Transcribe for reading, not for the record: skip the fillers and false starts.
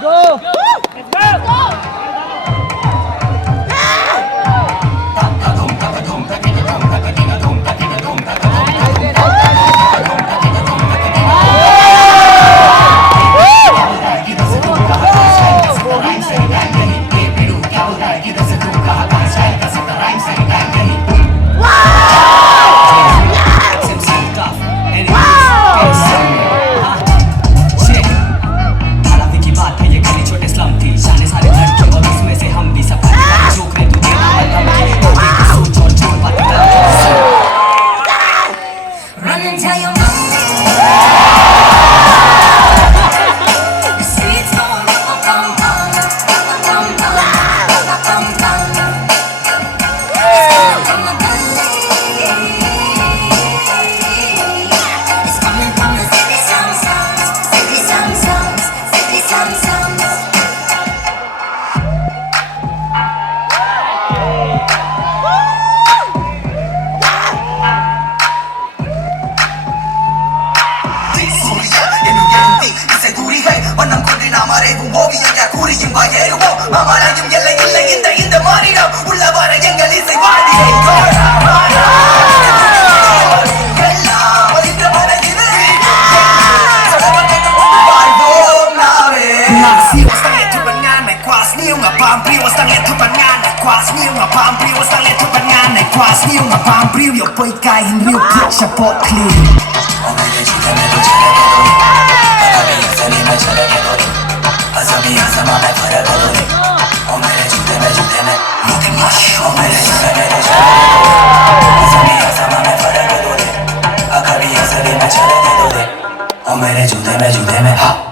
go! Let's go! Run and tell your mom. The streets gon' bum bum, bum bum bum, bum bum. It's coming from the gully. It's coming from the city slums, city slums, city slums. வண்ணம் கொண்டு நாம் அறைவும் ஓவியம் கூறியும் வாயேறுவோம் மாமலையும் எல்லை இல்லை இந்த மாநிலம் உள்ள வர எங்கள் இசை வாடியை eu põe cai em rio puxa pot clean मेरे जूते में